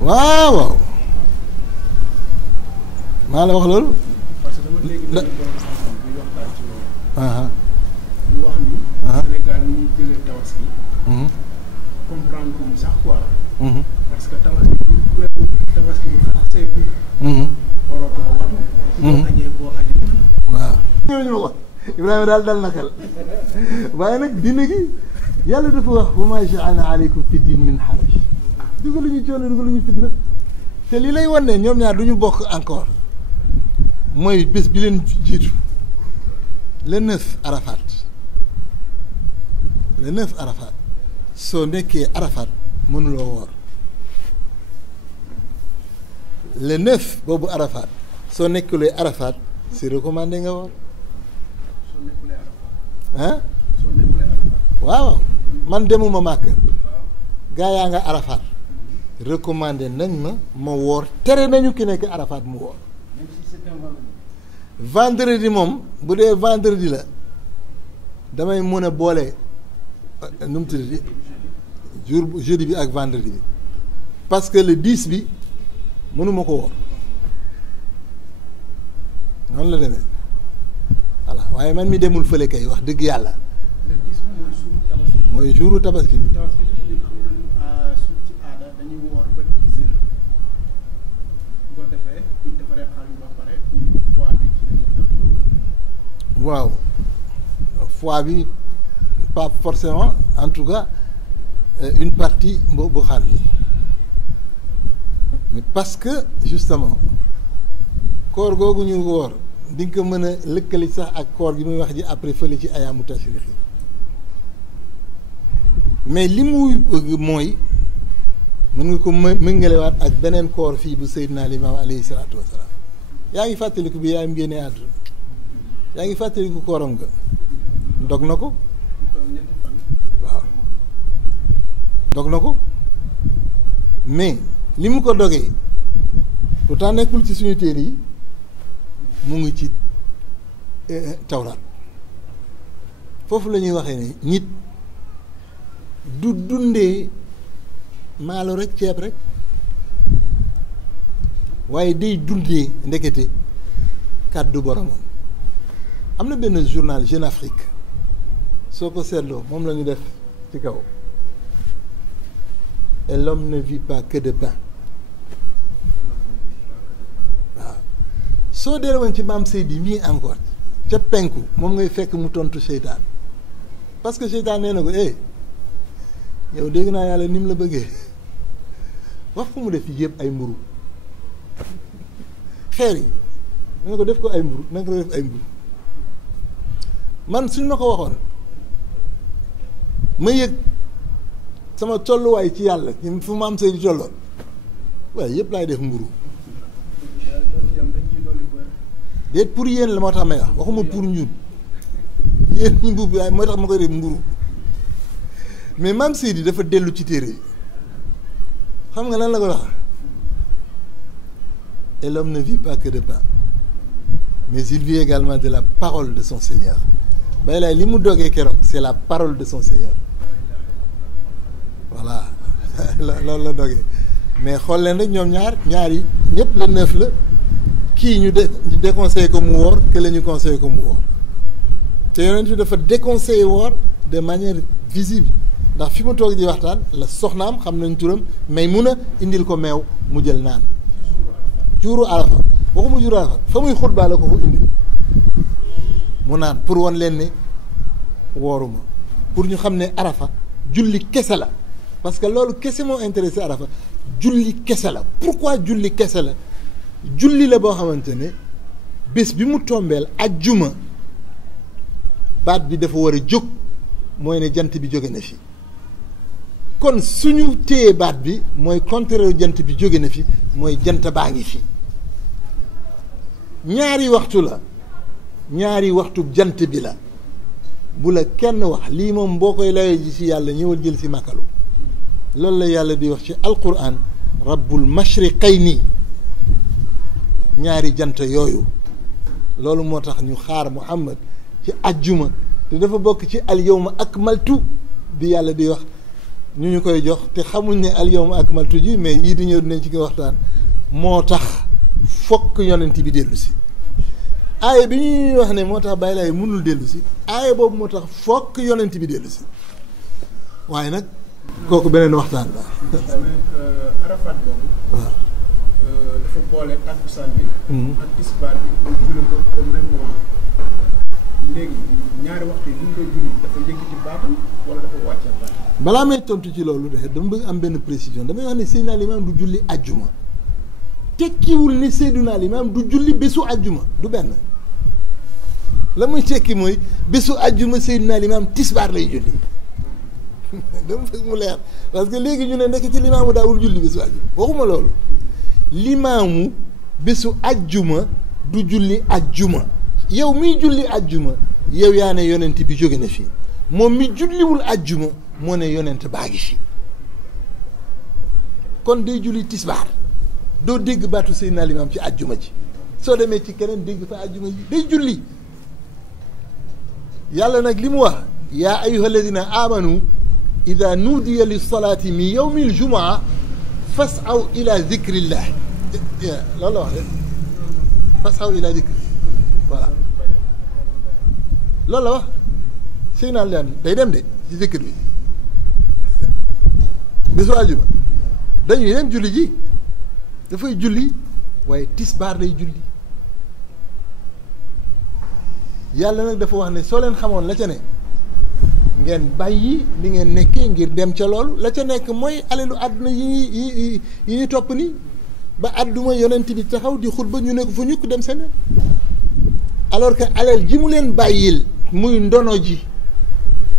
waaw waaw maa la wax loolu. parce que dama dégg benn borom xam-xam bi waxtaan ci loolu. ñu wax ni. Sénégal ni ñuy jëlee tabaski. comprendre ko sax quoi. parce que tabaski bu xasee bi. waratoo watu. boo xajee boo xajee. waaw. ñooñu ma ko Ibrahima daal dal na xel waaye nag diine gi yàlla dafa wax wa maa ja'alna aleykum fi diin min haraj dugaluñu coono dugaluñu fitna te li lay wan ne ñoom ñaar du ñu bokk encore mooy bés bi leen jiitu le 9 Arafat le 9 Arafat soo nekkee Arafat mënuloo woor le 9 boobu Arafat soo nekkulee Arafat c'est recommandé nga woor soo nekkulee Arafat. ah soo nekkulee Arafat. waaw man demuma màkk gaa yaa nga Arafat recommandé nañ ma woor tere nañu ki nekk Arafat mu woor même si c'est un vendredi moom bu dee vendredi la damay mën a boole nu mu tuddati jour jeudi bi ak vendredi bi parce que le 10 bi mënuma ko woor noonu la demee voilà waaye man mi demul fële kay wax dëgg yàlla le 10 bi mooy suuru tabaski. mooy jouru tabaski bi tabaski bi ñun am nañu suuf ci aada dañuy woor ba 10 heures bu ko defee buñ defaree xar yu ba pare ñu ni foie bi ci lañuy def. waaw foie bi pas forcément en tout cas une partie bu xar bi mais parce que justement koor googu ñu woor di nga ko mën a lëkkali sax ak koor gi muy wax ji après fële ci ayaamu tashriq yi mais li muy bëgg mooy mën nga ko mëngalewaat ak beneen koor fii bu Seydina Limaam alayhi salaatu wasalaam yaa ngi fàttaliku bi yaayam génnee àdduna yaa ngi fàttaliku kooram nga dog na ko waaw dog na ko mais li mu ko dogee pourtant nekkul ci suñu téere yi mu ngi ci tawraat foofu la ñuy waxee ne nit du dundee maalo rek ceeb rek waaye day dundee ndekete kàddu boromam am na benn journal Jeune Afrique soo ko seetloo moom la ñu def ci kaw et l'homme ne vit pas que de pain waaw soo dee woon ci maam Seydi mii encore ca penku moom ngay fekk mu tontu seytaan parce que seytaan nee na ko yow dégg naa yàlla ni mu la bëggee wax ko mu def yëpp ay mburu xeer yi na ko def ko ay mburu na ko def ay mburu man suñ ma ko waxoon ma yëg sama tolluwaay ci yàlla fu ma am say di tolloon waaye yëpp laay def mburu déet pour yéen la moo tax may wax waxuma pour ñun yéen ñu mbubb waaye moo tax ma koy def mburu mais Maam Seydi dafa dellu ci téere yi xam nga lan la ko wax et l'homme ne vit pas que de pain mais il vit également de la parole de son Seigneur bay laay li mu dogee keroog c'est la parole de son Seigneur voilà loolu la dogee mais xool leen rek ñoom ñaar yi ñëpp la 9 la kii ñu déconseillé ko mu woor que la ñu conseillé ko mu woor te yonent bi dafa déconseillé woor de manière visible ndax fi mu toog di waxtaan la soxnaam xam nañ turam Maymuna indil ko meew mu jël naan juuru Arafa waxuma juuru Arafa fa muy xutbaa la ko indil mu naan pour won leen ne wooruma pour ñu xam ne Arafa julli kese la parce que loolu kese moo intéressé Arafa julli kese la pourquoi julli kese la julli la boo xamante ne bés bi mu tombeel ajjuma baat bi dafa war a jóg mooy ne jant bi jóge na fi kon suñu téye baat bi mooy contraire jant bi jóge na fi mooy jant baa ngi fi ñaari waxtu la ñaari waxtu jant bi la bu la kenn wax lii moom boo koy layee ji ci yàlla ñëwal jël ci makalu loolu la yàlla di wax ci alquran rabbul mashriqayni ñaari jant yooyu loolu moo tax ñu xaar Muhammad ci ajjuma te dafa bokk ci al yawma akmaltu bi yàlla di wax ñu koy jox te xamuñ ne al yawma akmaltu ji mais yii di ñëw dinañ ci ko waxtaan moo tax fokk yonent bi dellu si aaya bi ñuy wax ne moo tax bàyyi laay mënul dellu si aaya boobu moo tax fokk yonent bi dellu si waaye nag kooku beneen waxtaan la. Arafat boobu. waaw. dafa boole takkusaan bi. ak tisbaar bi mu julli ko au même moment léegi ñaari waxtu yi bu ñu koy julli dafa yëkkati baatam wala dafa wàcce baatam. balaa may tontu ci loolu de dama bëgg am benn précision damay wax ne Seydina Limaam du julli ajjuma tekkiwul ne Seydina Limaam du julli bésu ajjuma du benn la muy tekki mooy bésu ajjuma Seydina Limaam tisbaar lay julli. dama fekk mu leer parce que léegi ñu ne nekk ci limaamu daawul julli bésu ajjuma waxuma loolu limaamu bésu ajjuma du julli ajjuma yow miy julli ajjuma yow yaa ne yonent bi jóge na fii moom mi julliwul ajjuma moo ne yonent baa ngi fi kon day julli tisbaar doo dégg baatu Seydina Limaam ci ajjuma ji soo demee ci keneen dégg fa ajjuma ji day julli yàlla nag li mu wax yaa ayyuha alladina amanu ida nuudiya lilsalaati min yowmi aljumaa fasaw ila dicrillah loolu la wax de fasaw ila dicri voilà loolu la wax sëy naan leen day dem de ci zikr bi bésu àjjuma dañuy dem julli ji dafay julli waaye tisbaar lay julli yàlla nag dafa wax ne soo leen xamoon la ca ne ngeen bàyyi li ngeen nekkee ngir dem ca loolu la ca nekk mooy alelu àdduna yi ñu topp ni ba àdduma yonent bi taxaw di xutba ñu nekk fa ñukk dem seen alors que alal ji mu leen bàyyil muy ndono ji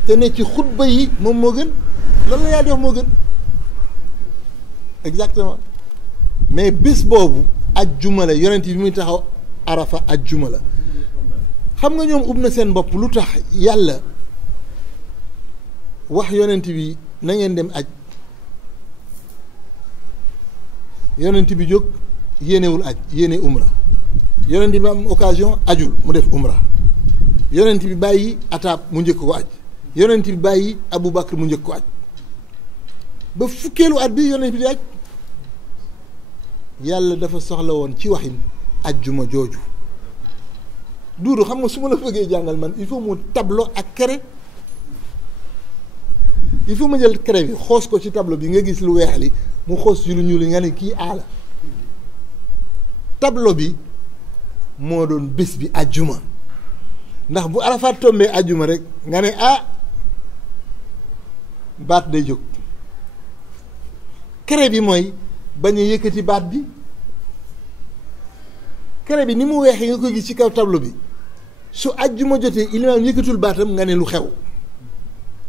te ne ci xutba yi moom moo gën loolu la yaa di wax moo gën exactement mais bés boobu ajjuma la yonent bi muy taxaw arafa ajjuma la xam nga ñoom ub na seen bopp lu tax yàlla wax yonent bi na ngeen dem aj yonent bi jóg yéenewul aj yéene umra yonent bi am occasion ajul mu def umra yonent bi bàyyi ataab mu njëkk ko aj yonent bi bàyyi Abu Bakr mu njëkk ko aj ba fukkeelu at bi yonent bi di aj yàlla dafa soxla woon ci waxin ajjuma jooju duudu xam nga su ma la bëggee jàngal man il faut mu tableau ak craie il faut ma jël craie bi xoos ko ci tableau bi nga gis lu weex li mu xoos ci lu ñuul li nga ne kii aala tableau bi moo doon bés bi ajjuma ndax bu Arafat tombee ajjuma rek nga ne baat day jóg craie bi mooy bañ a yëkkati baat bi craie bi ni mu weexee nga koy gis ci kaw tableau bi su ajjuma jotee ilimaam yëkkatul baatam nga ne lu xew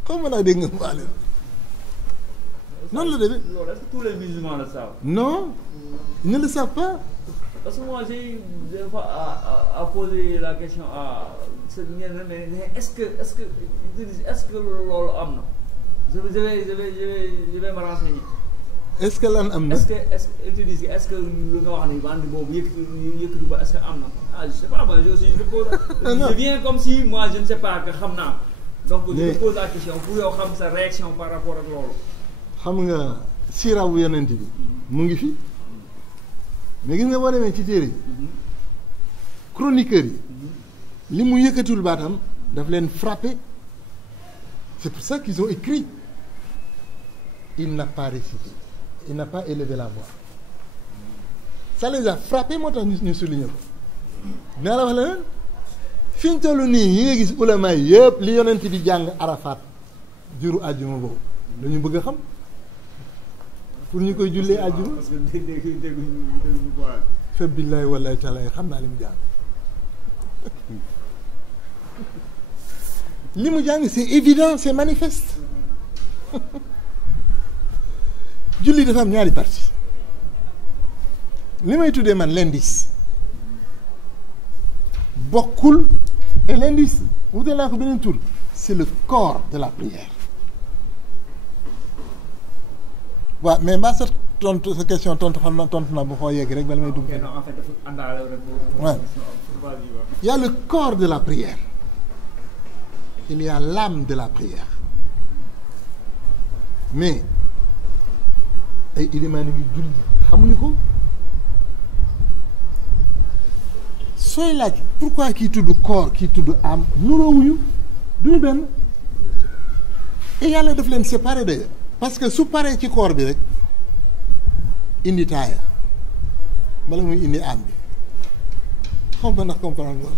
xaw ma naa dégg nga mu waale noonu la demee. Loolu, est-ce que tous les musulmans le savent? Non, ils ne le savent pas. Parce que moi j'ai des fois à poser la question à ce mais est-ce que loolu am na? Je vais me renseigner. Est-ce que lan am na? Est-ce que lu nga wax ni bande boobu yëkkati ba est-ce que am na? Ah je sais pas, moi je viens comme si moi je ne sais pas que xam naa. Donc je te pose la question pour yow xam sa réaction par rapport ak loolu. xam nga siira bu yonent bi mu ngi fi mais gis nga boo demee ci téere yi chroniqueurs yi li mu yëkkatul baatam daf leen frappé. C'est pour ça qu'ils ont écrit il n'a pas récité, il n'a pas élevé la voix. Ça les a frappés moo tax ñu souligné ko dinaa la wax leneen fi ñu toll nii yi nga gis ulama yi yëpp li yonent bi jàng Arafat juru àjjuma boobu dañu bëgg a xam pour ñu koy jullee àjjuma. parce que dégguñu ko. fa billahi wallahi taala xam naa li mu jàng li mu jàng c'est évident c'est manifeste julli dafa am ñaari partie li may tuddee man l'indice bokkul et l'indice wute laa ko beneen tur c'est le corps de la prière waaw mais mbaa sa tontu sa question tontu xam na tontu naa bu xoo yegg rek bala may dugg. Non, en fait dafa àndaale rek. Ouais. Il y a le corps de la prière il y a l'âme de la prière mais ay ilimaan ngi julli xamuñu ko sooy laaj pourquoi kii tudd corps kii tudd âme nuroowuñu duñu benn et yàlla daf leen séparer d'ailleurs parce que su paree ci corps bi rek indi taaya bala muy indi âme bi xam nga ndax comprendre nga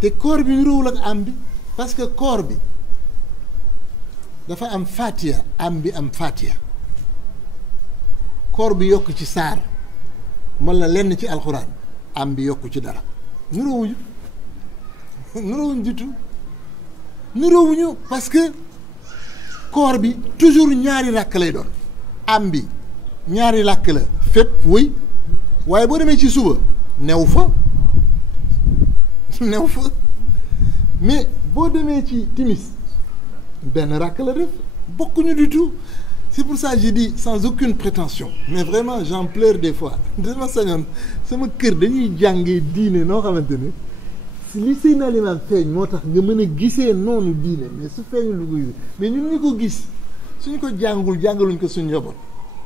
te corps bi nuroowul ak âme bi parce que corps bi dafa am fatiha âme bi am fatiha corps bi yokk ci saar walla lenn ci alxuraan âme bi yokk ci dara nuroowuñu nuroowuñu du tout nuroowuñu parce que corps bi toujours ñaari ràkk lay doon âme bi ñaari ràkk la fépp wuy waaye boo demee ci suba new fa mais boo demee ci timis benn ràkk la def bokkuñu du tout c'est pour ça que j'ai dit sans aucune prétention mais vraiment j'en pleure des fois dama sañoon sama kër dañuy jàngee diine noo xamante ne li Seydina Limaamu feeñ moo tax nga mën a gisee noonu diine mais su feeñul lu ko gis mais ñun ñu ko gis suñ ko jàngaluñ ko suñ njaboot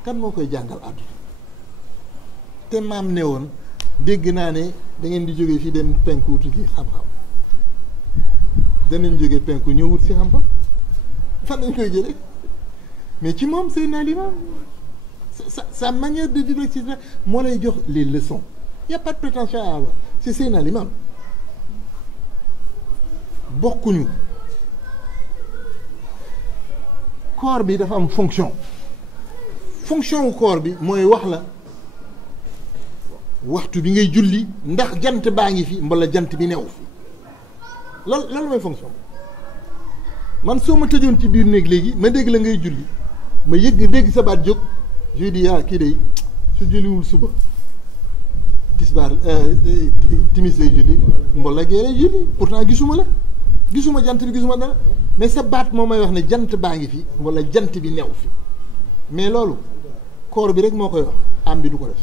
kan moo koy jàngal àdduna te maam ne woon dégg naa ne da ngeen di jógee fii dem penku wuti ci xam-xam danañ jógee penku ñëw wut si xam-xam fan dañ koy jëlee mais ci moom Seydina Limaamu sa manière de vivre ci moo lay jox les leçons y a pas de prétention à avoir c'est Seydina Limaamu bokkuñu corps bi dafa am fonction wu corps bi mooy wax la waxtu bi ngay julli ndax jant baa ngi fi mbala jant bi new fi loolu mooy fonction man soo ma tëjoon ci biir néeg léegi ma dégg la ngay julli ma dégg sa baat jóg je dis kii day su julliwul suba tisbaar timis lay julli mbala gee lay julli pourtant gisuma jant bi gisuma dara mais sa baat moo may wax ne jant baa ngi fi wala jant bi new fi mais loolu corps bi rek moo koy wax âme bi du ko def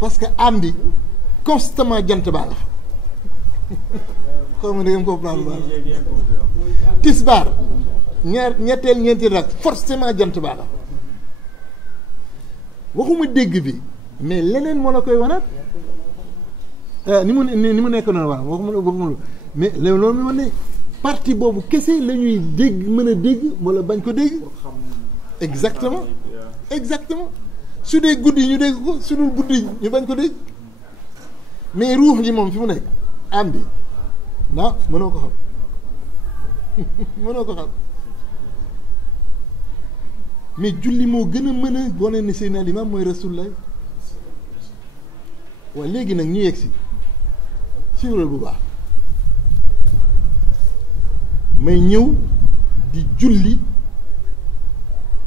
parce que âme bi constamment jant baa nga fa xaw ma da ngeen comprendre ba tisbaar ñeenti rak forcément jant baa nga fa waxuma dégg bi mais leneen moo la koy wanaat ni mu nekk noonu waaw waxuma mais loolu mi wane ne partie boobu kese la ñuy dégg mën a dégg wala bañ ko dégg exactement su dee guddi ñu dégg ko su dul guddi ñu bañ ko dégg mais ruux gi moom fi mu nekk am bi non mënoo ko xam mais julli moo gën a mën a wane ne Seydina Limaamu mooy Rasulullah waaw léegi nag ñu yegg si suivre bu baax may ñëw di julli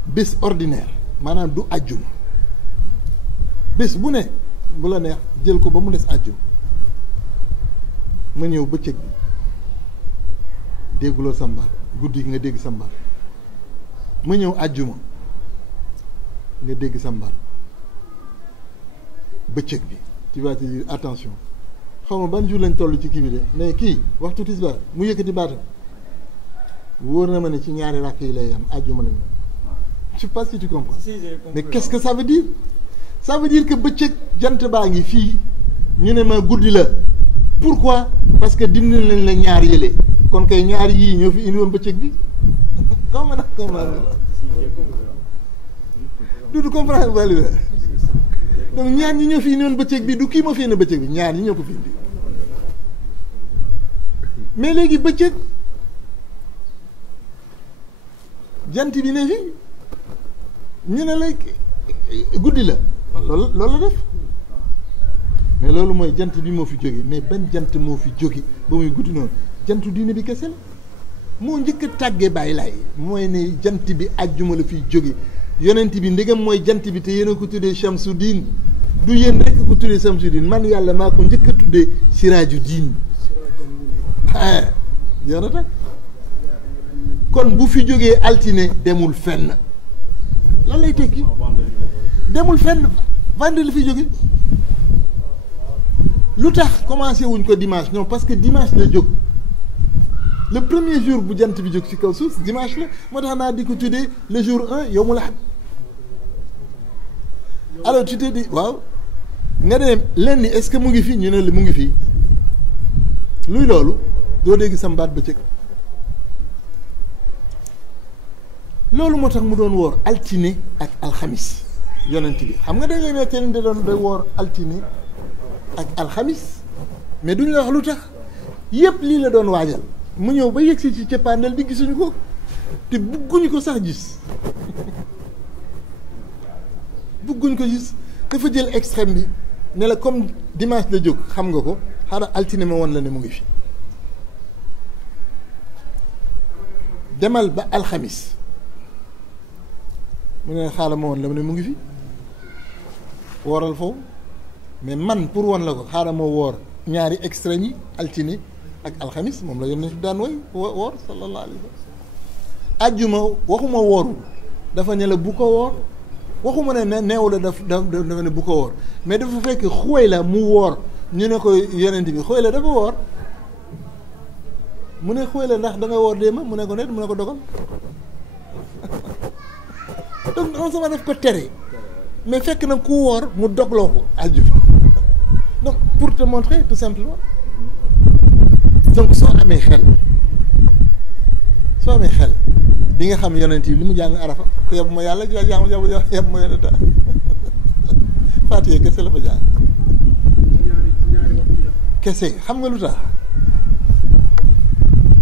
bés ordinaire maanaam du àjjuma bés bu ne bu la neex jël ko ba mu des àjjuma ma ñëw bëccëg bi dégguloo sa mbaal guddi gi nga dégg sa mbaal ma ñëw àjjuma nga dégg sa mbaal bëccëg bi tu vas te dire attention xaw ma ban jour lañ toll ci kii bi de mais kii waxtu tisbaar mu yëkkati baatam wóor na ma ne ci ñaari rakk yi lay am àjjuma lañu je sais pas si tu comprends mais qu'est-ce que ça veut dire que bëccëg jant baa ngi fii ñu ne ma guddi la pourquoi parce que dindi nañ la ñaar yële kon kay ñaar yii ñoo fi indi woon bëccëg bi xam nga nag comprendre du comprendre ba li donc ñaar ñi ñoo fi indi woon bëccëg bi du kii moo fi indi bëccëg bi ñaar ñi ñoo ko fi indi mais léegi bëccëg jant bi ne fi ñu ne la guddi la loolu la def mais loolu mooy jant bi moo fi jóge mais ban jant moo fi jóge ba muy guddi noonu jantu diine bi kese la moo njëkk a tàggee bàyyi laay mooy ne jant bi àjjuma la fiy jóge yonent bi ndegam mooy jant bi te yéen a ko tuddee Shamsu diin du yéen rekk ko tuddee Shamsu diin man yàlla maa ko njëkk a tuddee Siraaju diin yoona tak kon bu fi jógee altine demul fenn lan lay tekki demul fenn vendredi la fi jóge lu tax commencé wuñ ko dimanche non parce que dimanche la jóg le premier jour bu jant bi jóg ci kaw suuf dimanche la moo tax naa di ko tuddee le jour 1 yawmul ahad alors tu te dis waaw nga dem lenn est-ce que mu ngi fii ñu ne la mu ngi fii luy loolu doo dégg sam baat bëccëg loolu moo tax mu doon woor altine ak alxamis yonent bi xam nga da ngay nekk da doon day woor altine ak alxamis mais duñu la wax lu tax yépp lii la doon waajal mu ñëw ba yegsi ci cappaandal bi gisuñu ko te bugguñu ko sax gis bugguñ ko gis dafa jël extrême bi ne la comme dimanche la jóg xam nga ko xaaral altine ma woon la ne mu ngi fi demal ba alxamis mu ne xaaral ma woon la ne mu ngi fi wooral foofu mais man pour woon la ko xaaral ma woor ñaari extrême yi altine ak alxamis moom la yónnee daan woor sallallahu alayhi wa sallam ajjuma waxuma woorul dafa ne la bu ko woor waxuma ne neew la dafa ne bu ko woor mais dafa fekk xuway la mu woor ñu ne ko yonent bi xuway la dafa woor mu ne xuway la ndax da nga woor déema mu ne ko net mu ne ko dogal donc non sama daf ko tere mais fekk na ku woor mu dogloo ko ajjuma donc pour te montrer tout simplement donc soo amee xel di nga xam yonent yi li mu jàng arafa te yab ma yàlla yab ma yonent Faatiha kese la fa jàng kese xam nga lu tax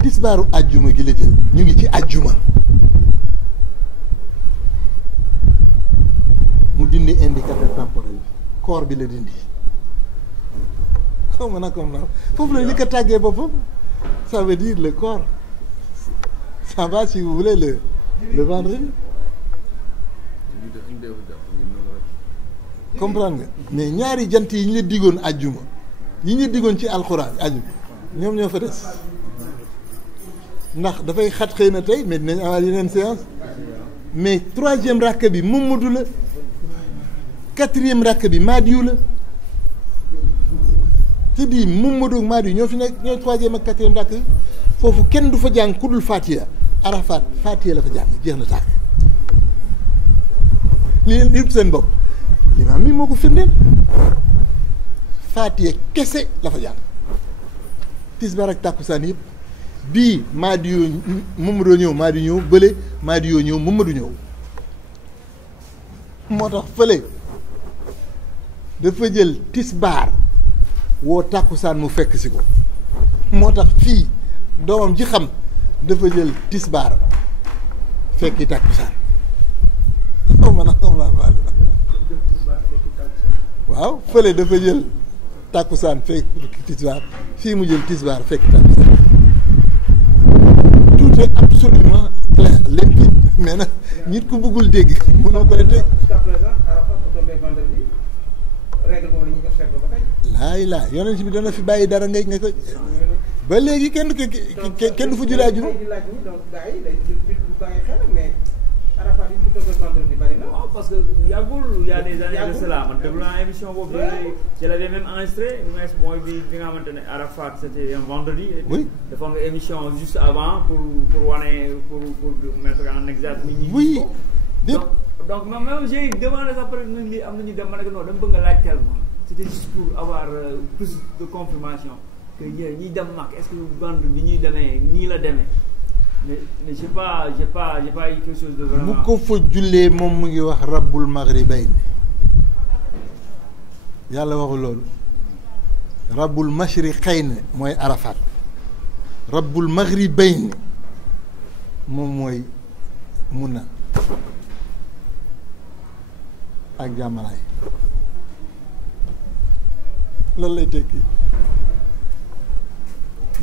tisbaaru ajjuma gi la jël ñu ngi ci ajjuma mu dindi indicateur temporel bi corps bi la dindi xaw ma nag comme na foofu la ñu ko tàggee boppam ça veut dire le corps ça va si vous voulez le vendredi comprendre nga mais ñaari jant yi ñu la diggoon ajjuma yi ñu diggoon ci alxuraan ajjuma ñoom ñoo fa des ndax dafay xat xëy na tey mais dinañ amaat yeneen séance mais 3e rakk bi Mamadou la 4e rakk bi Madiou la te di Mamadou ak Madiou ñoo fi nekk ñooy 3e ak 4e rakk bi foofu kenn du fa jàng ku dul Fatiha Arafat Fatiha la fa jàng jeex na tàkk li leen yëpp seen bopp limaam mi moo ko firndeel Fatiha kese la fa jàng tisbaar ak tàkkusaan yëpp bii Madiou Mamadou ñëw Madiou ñëw bële Madiou ñëw Mamadou ñëw moo tax fële dafa jël tisbaar woo tàkkusaan mu fekk si ko moo tax fii doomam ji xam dafa jël tisbaar fekki tàkkusaan waaw fële dafa jël tàkkusaan fekki tisbaar fii mu jël tisbaar fekki tàkkusaan tout est absolument clair limpide mais nag nit ku bëggul dégg mënoo koy dégg laay laa yonent bi dana fi bàyyi dara nga ko ba léegi kenn du fa julli àjjuma waaw parce que yàggul il y a des années de cela man déglu naa émission boobu je l'avais même enregistré mooy bi nga xamante ne Arafat c'était un vendredi. oui defoon nga émission juste avant pour wane pour mettre en exergue nit ñi. oui donc même j'ai demandé sax peut être lii am na ñu dem ma ne ko non dama bëgg nga laaj tellement c'était juste pour avoir plus de confirmation que ñiy dem mag est-ce que vendre bi ñuy demee nii la demee mais j'ai pas eu quelque chose de vraiment. mu ko fa jullee moom mu ngi wax rabbul maghribayn yàlla waxu loolu rabbul mashriqayn mooy Arafat rabbul maghribayn moom mooy Muna ak jàmmalaay loolu lay tekki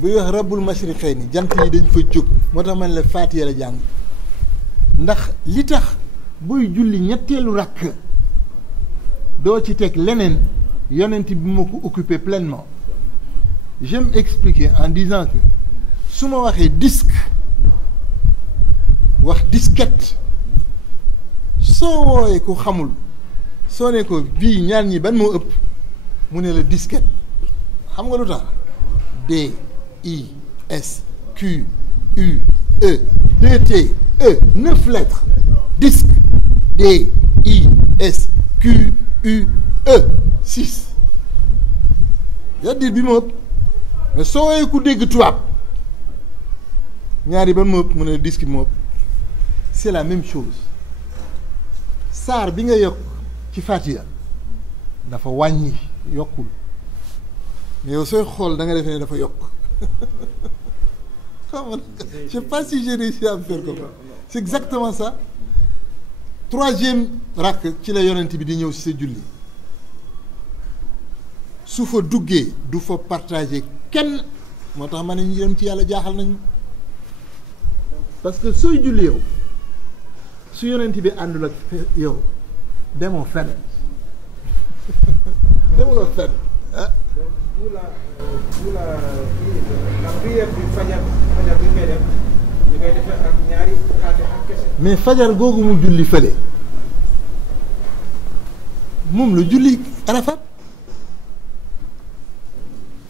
buy wax rabbul mashriqayni jant yi dañ fa jóg moo tax man la Faatiha la jàng ndax li tax buy julli ñetteelu rakk doo ci teg leneen yonent bi ma ko occupé pleinement j'aime expliquer en disant que su ma waxee disque wax disquette soo woowee ku xamul soo ne ko bii ñaar ñi ban moo ëpp mu ne la disquette xam nga lu tax D I S Q U E 2T E 9 lettres disque D I S Q U E 6 yaa dir bi ma ëpp mais soo woowee ku dégg tubaab ñaari ban ma ëpp mu ne disque bi ma ëpp c'est la même chose saar bi nga yokk ci Fatiha dafa wàññi yokkul mais yow sooy xool da nga defee ne dafa yokk xam nga je sais pas si j'ai réussi à me faire comprendre c'est exactement ça troisième rakk ci la yonent bi di ñëw ci sa julli su fa duggee du fa partager kenn moo tax ma ne ñu dem ci yàlla jaaxal nañu parce que sooy julli yow su yonent bi àndul ak yow demoo fenn demuloo fenn ah. la prière bi fajar bi ngay def li ngay defee ak ñaari xaati ak kese. mais fajar googu mu julli fële moom la julli Arafat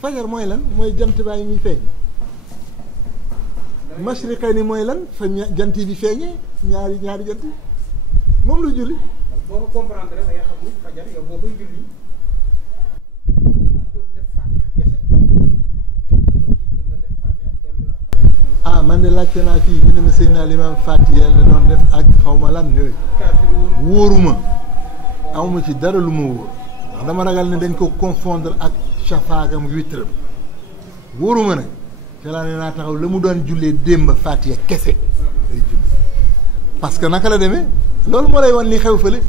fajar mooy lan mooy jant baa ngi feeñ mashriqay ni mooy lan fa jant bi feeñee ñaari jant moom la julli. boo ko comprendre rek da nga xam ni fajar yow boo koy julli. ah man de laajte naa fii ñu ne ma sëñ naa limaam Fatiha la doon def ak xaw ma lan yooyu wóoruma amuma ci dara lu ma wóor ndax dama ragal ne dañ ko confondre ak shafaagam witram wóoruma nag te laa ne naa taxaw la mu doon jullee démb Fatiha kese day julli parce que naka la demee loolu moo lay wan li xew fële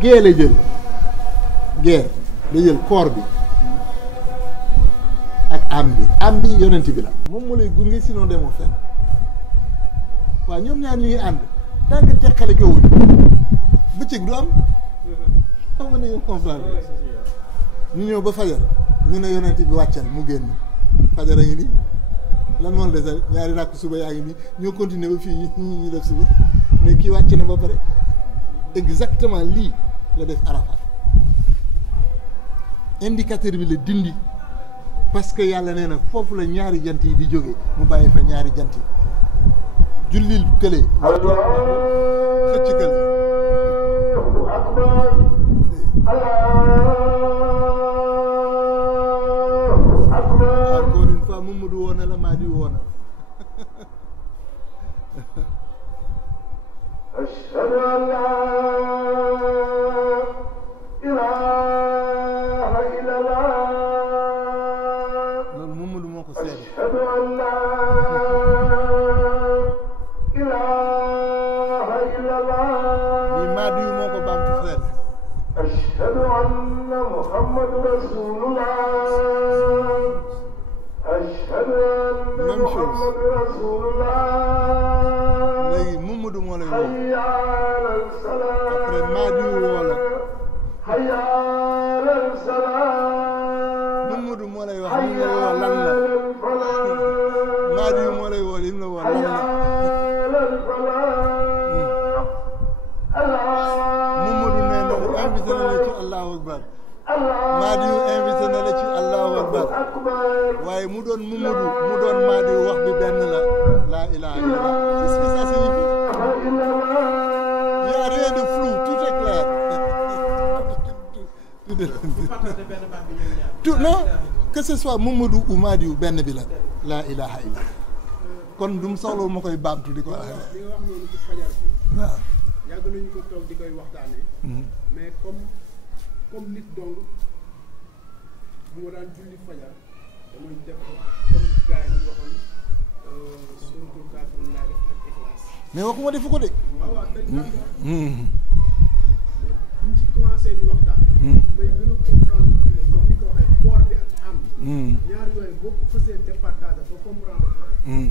gée la jël gée da jël koor bi ak am bi yonent bi la moom moo lay gunge sinon demoo fenn waaw ñoom ñaar ñu ngi ànd tant que teqale ko wuñ bëccëg du am xam nga ne yow comprendre ñu ñëw ba fajar ñu ne yonent bi wàccal mu génn fajar a ngi nii lan moo la desal ñaari ràkk suba yaa ngi nii ñoo continuer ba fii ñu def suba mais kii wàcc na ba pare exactement lii la def Arafat indicateur bi la dindi parce que yàlla nee na foofu la ñaari jant yi di jóge mu bàyyi fa ñaari jant yi jullil kële xëcc kële encore une fois Mamadou woon na la maa di woon na ashhadu an la ilaha illallah loolu Mamadou moo ko seede ashhadu an la ilaha illallah lii maa di moo ko baamtu seede ashhadu anna muhammadu rasulullah ashhadu anna Même chose. muhammadu rasulullah léegi Mamadou moo lay woo hayya ala salat après maa di woo la hayya ala salat Mamadou moo lay wax li mu la woo lan la maa di moo lay woo li mu la woo lan la Mamadou nee na invité na la ci Allahu Akbar maa di invité na la ci Allahu Akbar waaye mu doon Mamadou mu doon maa di wax bi benn la laa ilaha illallah c'est ce que ça signifie il y a rien de flou tout est clair tout non que ce soit Mamadou ou Madiou benn bi la laa ilaha illallah kon du mu soxla ma koy baamtu di ko waxee li nga wax noonu ci fajar bi waaw yàgg nañu ko toog di koy waxtaanee. mais comme nit dong bu ma daan julli fajar damay def ko comme gars yi ñu waxoon suratul kaafiruun laa def ak Ixlaas. mais waxuma defu ko de waaw waaw dañ mais buñ ci commencé di waxtaan. may gën a comprendre comme ni ko waxee boor bi ak am bi. ñaar yooyu boo ko fësee départage ba comprendre ko rek.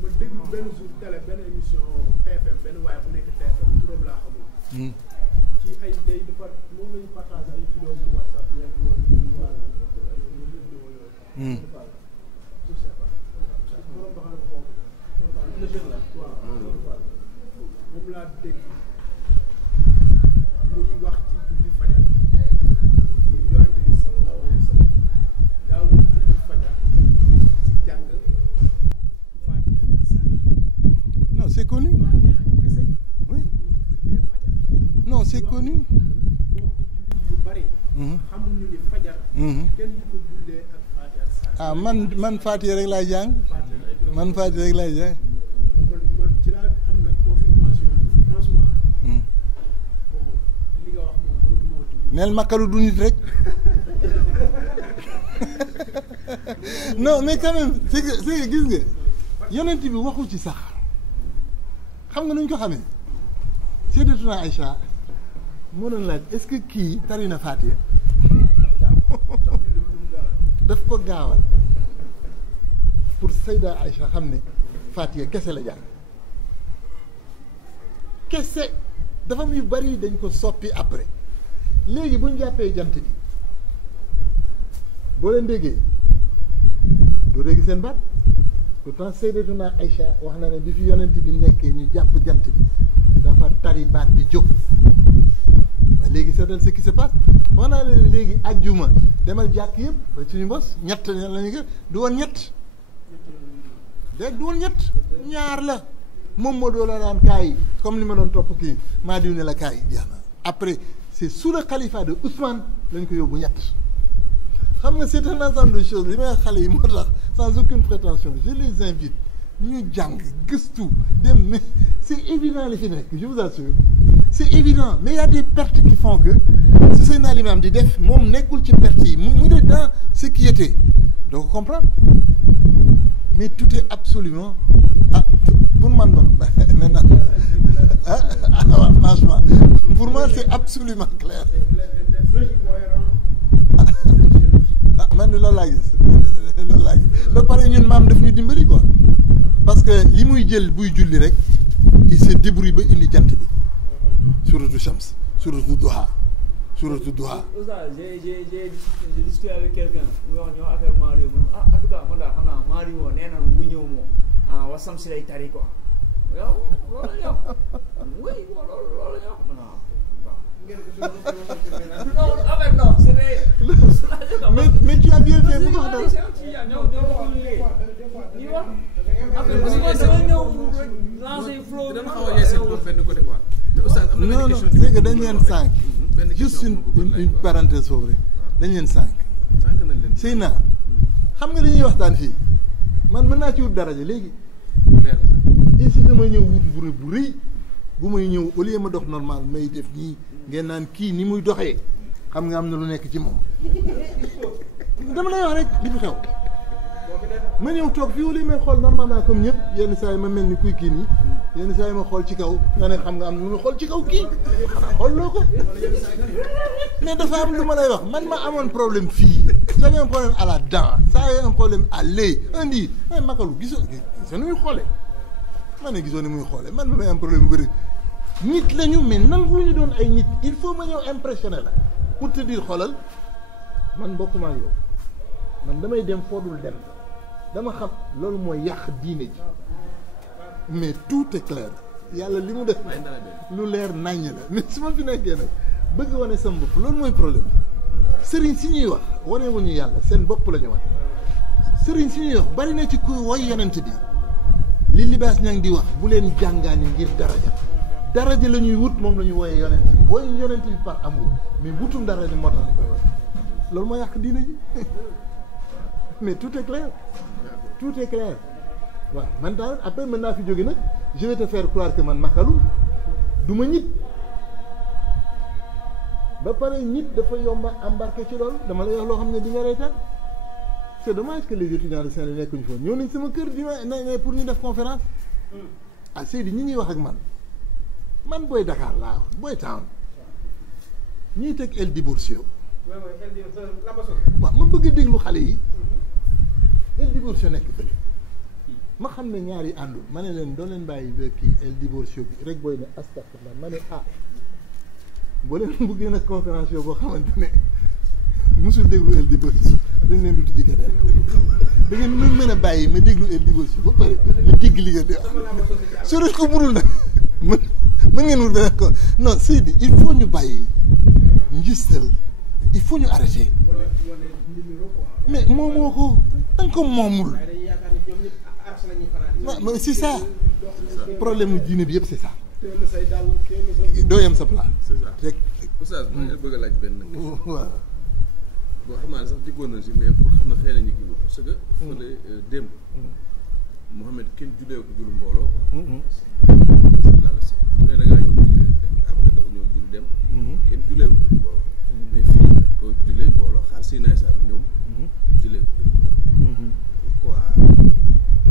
ma déglu benn jour télé benn émission TFM benn waaye bu nekk TFM turam laa xamul. ci ay day dafa moom la ñu partagé ay vidéo ci WhatsApp yeeg yoon yi ñu waa vidéo yooyu. je sais pas. borom ba xam ne ko xonk la. waaw moom laa dégg muy wax ci julli fajar muy yonente bi sallallahu alayhi wa sallam c'est connu. boobu jullit yu bari. xamuñu ni fajar. kenn du ko jullee ak Faatiha ak saar. man Faatiha rek laay jàng. Faatiha rek laay jàng. man ci laa am nag confirmation bi franchement. bon li nga wax moom mënatuma ko julli. neel makkalu du nit rek. non mais quand même c'est que gis nga yonent bi waxul ci sax xam nga nuñ ko xamee Sayyidatuna Aïcha moo doon laaj est-ce que kii tari na Faatiha daf ko gaawal pour Sayda Aïcha xam ne Faatiha kese la jàng kese dafa am yu bari dañ ko soppi après léegi bu ñu jàppee jant bi boo leen déggee doo dégg seen baat pourtant Sayyidatuna Aïcha wax na ne bi fi yonent bi nekkee ñu jàpp jant bi dafa tari baat bi jóg mais léegi seetal ce qui se passe wax naa leen léegi ajjuma demal jàkk yëpp ba suñu mbos ñett la ñu gën du woon ñett dégg du woon ñett ñaar la moom moo doo la naan kaay comme li ma doon topp kii maa diw ne la kaay jeex na après c'est sous le califat de Ousmane lañ ko yóbbu ñett xam nga c'est un ensemble de choses li may wax xale yi moo tax sans aucune prétention je les invite ñu jàng gëstu dem mais c'est évident li fi nekk je vous assure c'est évident mais il y a des pertes qui font que su seen alimam di def moom nekkul ci pertes yi mu ne dans ce qui était doo ko comprendre mais tout est absolument pour man maintenant franchement pour moi c'est absolument clair man de loolu laa gis ba pare ñun maam daf ñu dimbali quoi parce que li muy jël buy julli rek il se débrouille ba indi jant bi suratu Shams suratu Duha. J'ai discuté avec quelqu'un mu wax ñoo affaire Mario mu en tout cas man daal xam naa Mario nee na bu ñëw moom wa Shams lay tari quoi yow loolu la ñu wax oui loolu la ñu wax non c'est mais tu as bien fait bu ko wax non c'est que dañ leen sànq juste une parenthèse foofu rek dañ leen sànq sëy naa xam nga li ñuy waxtaan fii man mën naa ci wut daraja léegi il suffit ma ñëw wut mburu bu rëy bu may ñëw au lieu ma dox normal may def nii ngeen naan kii ni muy doxee xam nga am na lu nekk ci moom dama lay wax rek li fi xew ma ñëw toog fii au lieu may xool normalement comme ñëpp yenn saa yi ma mel ni kuy kii nii yenn saa yi ma xool ci kaw nga ne xam nga am na lu xool ci kaw kii xanaa xool loo ko mais dafa am lu ma lay wax man ma amoon problème fii j'avais un problème à la dent ça avait un problème à l'œil indi ay makalu gisoo ni muy xoolee ma ne gisoo ni muy xoolee man ma may am problème bu bëri nit lañu mais nangu ñu doon ay nit il faut ma ñëw impressionné la pour te dire xoolal man bokkuma ak yow man damay dem foodul dem dama xam loolu mooy yàq diine ji mais tout est clair yàlla li mu def lu leer naññ la mais su ma fi nekkee nag bëgg wane sama bopp loolu mooy problème sëriñ si ñuy wax wane wuñu yàlla seen bopp la ñu wane sëriñ si ñuy wax bari na ci ku woy yonent bi li libaas ña ngi di wax bu leen jàngaani ngir daraja la ñuy wut moom la ñu wooyee yonent bi wooyu yonent bi par amour mais wutum daraja moo tax ñu koy wax loolu moo yàq diine ji mais tout est clair waaw man daal après mën naa fi jóge nag je vais te faire croire que man makalu du ma ñit ba pare ñit dafa yomba embarqué ci loolu dama lay wax loo xam ne di nga reetaan c'est dommage que les étudiants de Saint-Louis nekkuñu foon ñëw nañ sama kër di ma pour ñu def conférence Seydi ñi ñuy wax ak man booy Dakar laa wax booy town ñuy teg El Divorcio waaw ma bëgg a déglu xale yi El Divorcio nekk fële ma xam ne ñaari àndul ma ne leen doo leen bàyyi ba kii El Divorcio bi rek booy ne astafurlah ma ne boo leen bëggee nag conférence yoo boo xamante ne musul déglu El Divorcio dañ leen du tijji keneen da ngeen mën a bàyyi ma déglu El Divorcio ba pare ma dégg li nga di wax su ko mënul nag mën ngeen wut beneen ko non Seydi il faut ñu bàyyi njistal il faut ñu arrêter mais moomoo ko da nga ko moomul mais c'est ça problème mu diine bi yëpp c'est ça doo yem sa place oustaz maa ngi bëgg a laaj benn waaw boo xam naa sax diggoon na si mais pour xam na xëy na ñu kii ko parce que fële démb Mouhamed kenn jullee ko jullu mbooloo quoi sallallahu alayhi wa sallam bu ne da ngaa ñëw julli dem daa bëgg dafa ñëw julli dem kenn jullee ko julli mbooloo mais fii dañ ko jullee mbooloo xaar si naay saa bu ñëw jullee ko julli mbooloo pourquoi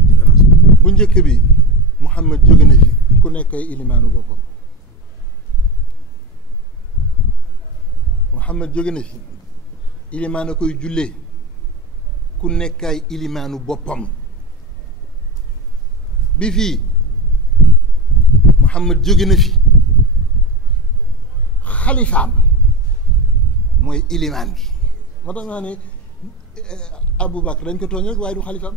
différence bu njëkk bi Mouhamed jóge na fi ku nekk ay ilimaanu boppam Mouhamed jóge na fi ilimaan a koy jullee ku nekk ay ilimaanu boppam bi fii Mouhamed jóge na fi xalifaam mooy ilimaan gi moo tax naa ne Aboubacar dañ ko tooñ rek waaye du xalifaam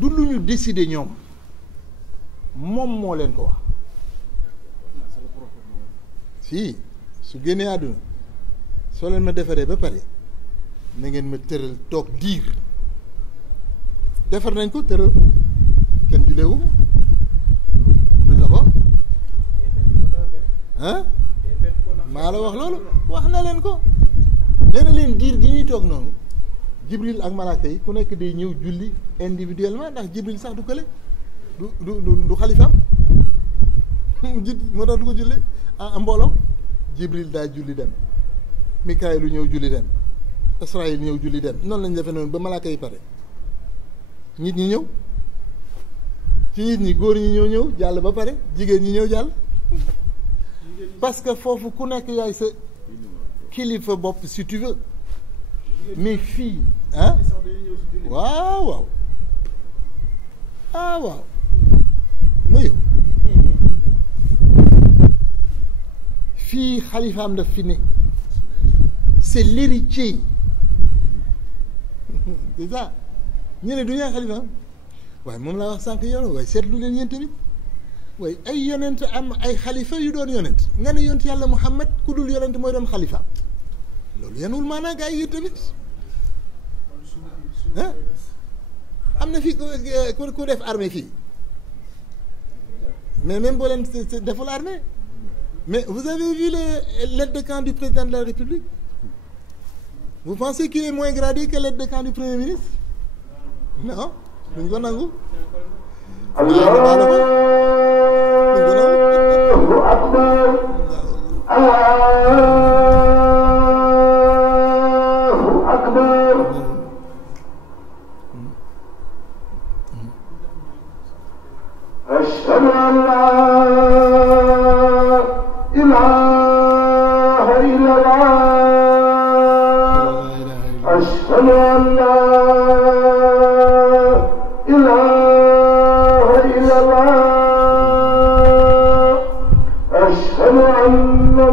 du lu ñu décider ñoom moom moo leen ko wax si su génnee àdduna soo leen ma defaree ba pare na ngeen ma tëral toog diir defar nañ ko tëral kenn juleewu duñ la ko ah maa la wax loolu wax na leen ko nee na leen diir gi ñuy toog noonu Jibril ak malaaka yi ku nekk day ñëw julli individuellement ndax Jibril sax du kële du xalifaam moo tax du ko julli mbooloo Jibril daa julli dem Mikaayil lu ñëw julli dem Israayil ñëw julli dem noonu lañ defee noonu ba malaaka yi pare nit ñi ñëw ci nit ñi góor ñi ñëw jàll ba pare jigéen ñi ñëw jàll parce que foofu ku nekk yaay sa kilifa bopp si tu veux mais fii ah waaw waaw ma yow fii xalifaam daf fi ne c'est l'héritier c'est ça ñu ne du ñaa xalifaam waaye moom laa wax sànq yoon waaye seetlu leen yéen tamit waaye ay yonent am ay xalifa yu doon yonent nga ne yonent yàlla Muhammad ku dul yonent mooy doon xalifaam loolu yenul maanaa gaa yi yéen tamit ah am na fii ku def armée fii mais même boo leen deful armée mais vous avez vu l'aide de camp du président de la République vous pensez qu'il est moins gradé que l'aide de camp du Premier ministre non duñ ko nangu Allahu akbar Allahu akbar ashhadu an la ilaha illallah ashhadu an la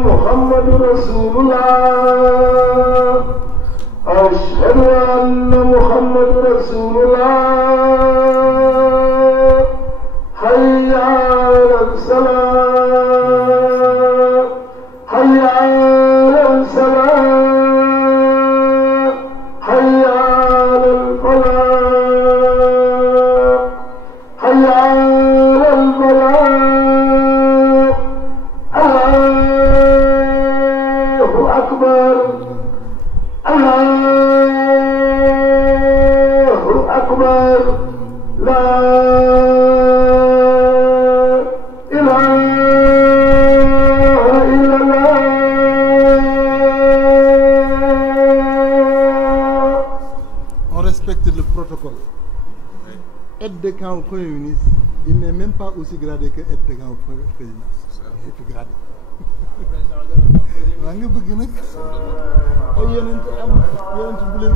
محمد رسول الله أشهد أن محمد رسول الله حي على الصلاة حي على الصلاة حي على الفلاح حي على الفلاح أكبر الله أكبر لا إله إلا الله. On respecte le protocole. Aide de camp au Premier ministre, il n'est même pas aussi gradé que aide de camp au président. Il est plus gradé. waa nga bëgg nag ay yonent am yonent bu leen